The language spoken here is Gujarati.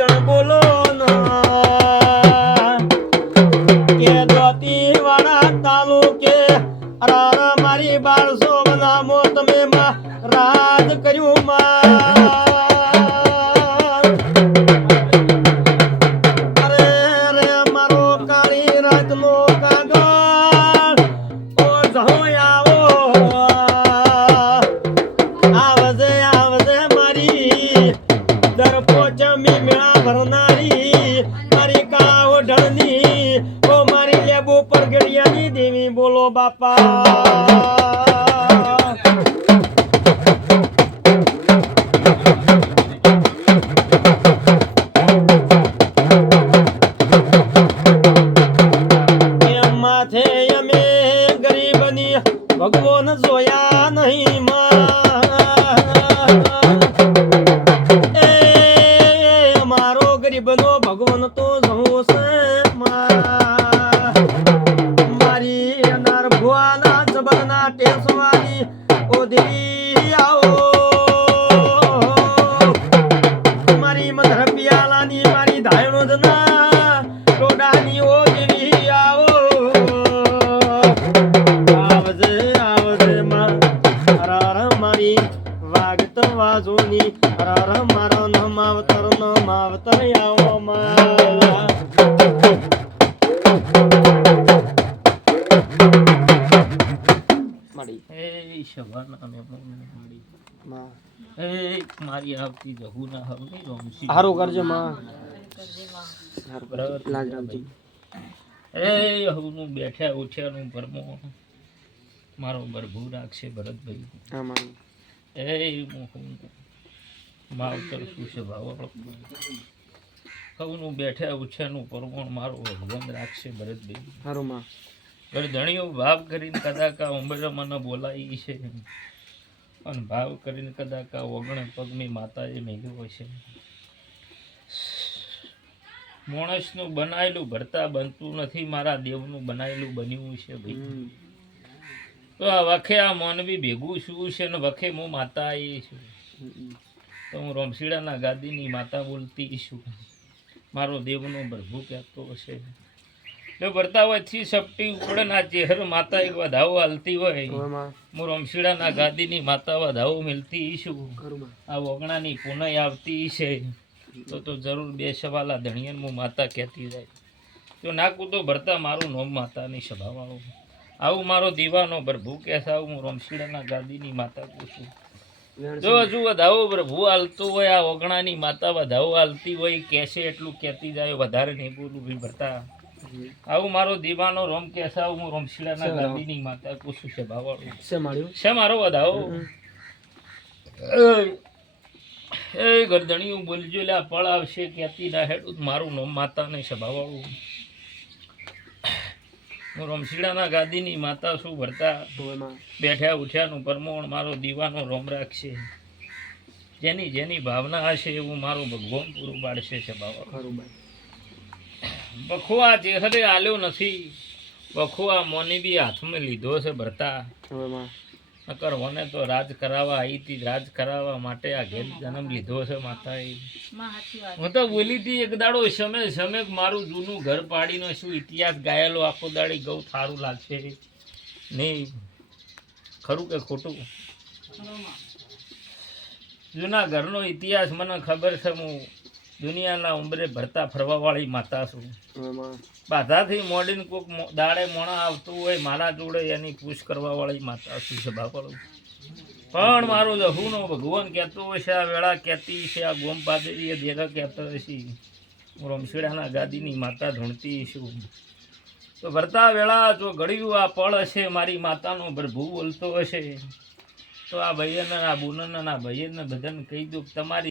તણ બોલો કે દોતી વાળા તાલુકે મારી 1200 નામો તમે રાજ કર્યું અરે રે મારો કાળી રાતનો કાગળ ઓ આવો આવજે આવજે મારી દરપો જમી મેળા ભરનારી મારી કાળો ઢળની ઓ મારી લેબુ પર ગડિયાની દેવી બોલો બાપા ભગવાન જોયા નહીં એ મારો ગરીબનો ભગવાન તો જવું છે મારી અનાર ભુવાના જબરના ટેસવાની ઓધી આવો મારી મધર પિયાલાની મારી ધાયણો જના ટોડાની ઓધી આવો વાગત વાજોની હર મારો ન માવતર આવો મારી આવતી જહુ ના હવે હારું કરજો માં હું બેઠ્યા ઉઠ્યાનું ભરમો મારો બરભુ રાખશે ભરતભાઈ એ માવતર શું છે ભાવ કઉનું બેઠા ઉછાનું પરમોણ મારો ભગવાન રાખશે ભરતભાઈ હારું માં ધણીઓ ભાવ કરીને કદાકા ઉંબરા મને બોલાવી છે અને ભાવ કરીને કદાકા ઓગણે પગની માતાએ મેળવ્યો છે માણસનું બનાયેલું ભરતા બનતું નથી મારા દેવનું બનાયેલું બન્યું છે ભાઈ તો આ વખે આ મોનવી ભેગું શું છે ને વખે હું માતા આવી છું તો હું રોમશીડાના ગાદીની માતા બોલતી છું મારો દેવનો પ્રભુ કહેતો હશે જો ભરતા હોય થી સપટી ઉપડે ના ચહેર માતા એક વધાવો હાલતી હોય હું રોમશીડાના ગાદીની માતા વધાવો મિલતી છું આ ઓગણાની પુનઃ આવતી છે તો જરૂર બે સવાલા ધણિયન હું માતા કહેતી જાય જો નાકું તો ભરતા મારું નોમ માતાની સભાવાળો આવું મારો દીવાનો પ્રભુ કહેશે આવું હું રોમશીડાના ગાદીની માતા પૂછું જો હજુ વધાવો પ્રભુ હાલતું હોય આ ઓગણાની માતા વધાવો હાલતી હોય કહેશે એટલું કહેતી જાય વધારે નહીં બોલું ભાઈ ભરતા આવું મારો દીવાનો રોમ કહેશે આવું હું રોમશીડાના ગાદીની માતા પૂછું છે ભાવાળું છે મારો વધાવો એ ગરદણીયું બોલજો લે પળ આવશે કહેતી ના હેડું મારું નોમ માતાને સભાવાળું હું રોમશીડાના ગાદીની માતા શું ભરતા બેઠ્યા ઉઠ્યાનું પરમોણ મારો દીવાનો રોમ રાખશે જેની જેની ભાવના હશે એવું મારો ભગવાન પૂરું પાડશે છે બાબા બખુઆ ચેહરે આલ્યો નથી બખુઆ મોની બી હાથમાં લીધો છે ભરતા નકર મને તો રાજ કરાવવા આવી હતી રાજ કરાવવા માટે આ ઘેર જન્મ લીધો છે માતાએ હું તો બોલી હતી એક દાડો સમય મારું જૂનું ઘર પાડીનો શું ઇતિહાસ ગાયેલો આખો દાડી ગૌ સારું લાગશે નહીં ખરું કે ખોટું જૂના ઘરનો ઇતિહાસ મને ખબર છે હું દુનિયાના ઉંબરે ભરતા ફરવાવાળી માતા છું બાધાથી મોડીને કોઈક દાડે મોણા આવતું હોય મારા જોડે એની પૂછ કરવાવાળી માતા છું છે બાપડું પણ મારો જહુનો ભગવાન કહેતો હોય છે આ વેળા કહેતી છે આ ગોમ પાદરી દેરા કહેતો હશે હું રોમશીડાના ગાદીની માતા ધૂણતી છું તો ભરતા વેળા જો ઘડ્યું આ પળ હશે મારી માતાનો પ્રભુ બોલતો હશે તો આ ભાઈને આ બુનને આ ભાઈને બધાને કહી દઉં તમારી